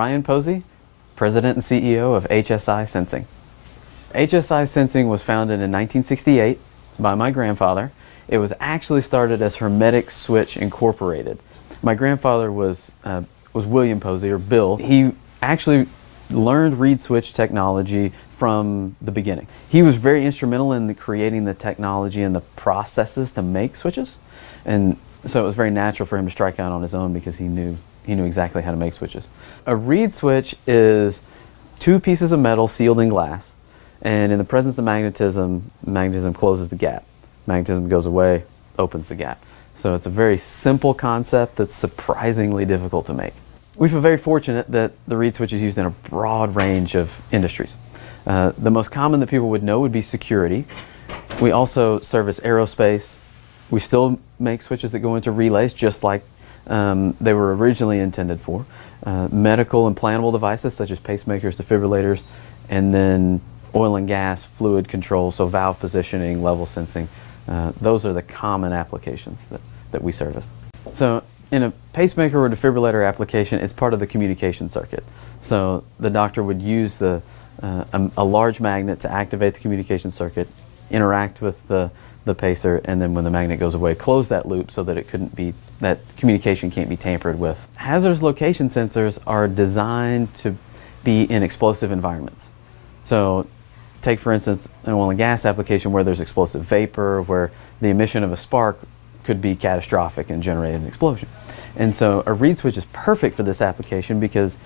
Ryan Posey, President and CEO of HSI Sensing. HSI Sensing was founded in 1968 by my grandfather. It was actually started as Hermetic Switch Incorporated. My grandfather was William Posey, or Bill. He actually learned reed switch technology from the beginning. He was very instrumental in creating the technology and the processes to make switches, and so it was very natural for him to strike out on his own because he knew exactly how to make switches. A reed switch is two pieces of metal sealed in glass, and in the presence of magnetism, magnetism closes the gap. Magnetism goes away, opens the gap. So it's a very simple concept that's surprisingly difficult to make. We feel very fortunate that the reed switch is used in a broad range of industries. The most common that people would know would be security. We also service aerospace. We still make switches that go into relays just like they were originally intended for. Medical implantable devices such as pacemakers, defibrillators, and then oil and gas fluid control, so valve positioning, level sensing. Those are the common applications that we service. So in a pacemaker or defibrillator application, it's part of the communication circuit. So the doctor would use a large magnet to activate the communication circuit, interact with the pacer, and then when the magnet goes away, close that loop so that that communication can't be tampered with. Hazardous location sensors are designed to be in explosive environments. So take, for instance, an oil and gas application where there's explosive vapor, where the emission of a spark could be catastrophic and generate an explosion. And so a reed switch is perfect for this application because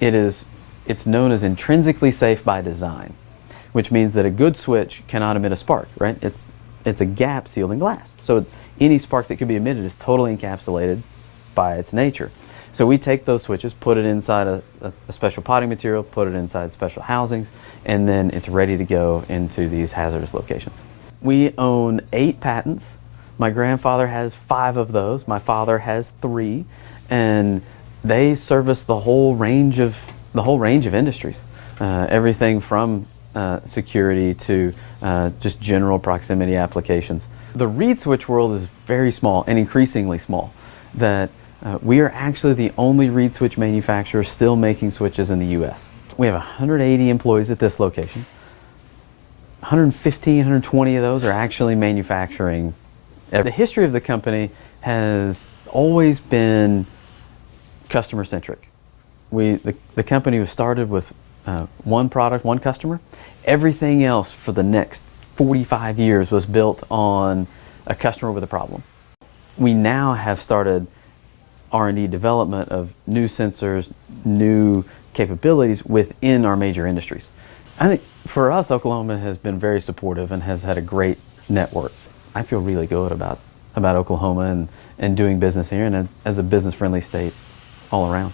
it's known as intrinsically safe by design, which means that a good switch cannot emit a spark, right? It's a gap sealed in glass. So any spark that could be emitted is totally encapsulated by its nature. So we take those switches, put it inside a special potting material, put it inside special housings, and then it's ready to go into these hazardous locations. We own 8 patents. My grandfather has 5 of those. My father has 3, and they service the whole range of industries. Everything from security to just general proximity applications. The reed switch world is very small and increasingly small. That we are actually the only reed switch manufacturer still making switches in the U.S. We have 180 employees at this location. 115, 120 of those are actually manufacturing. The history of the company has always been customer-centric. The company was started with one product, one customer. Everything else for the next 45 years was built on a customer with a problem. We now have started R&D development of new sensors, new capabilities within our major industries. I think for us, Oklahoma has been very supportive and has had a great network. I feel really good about Oklahoma and doing business here and as a business-friendly state all around.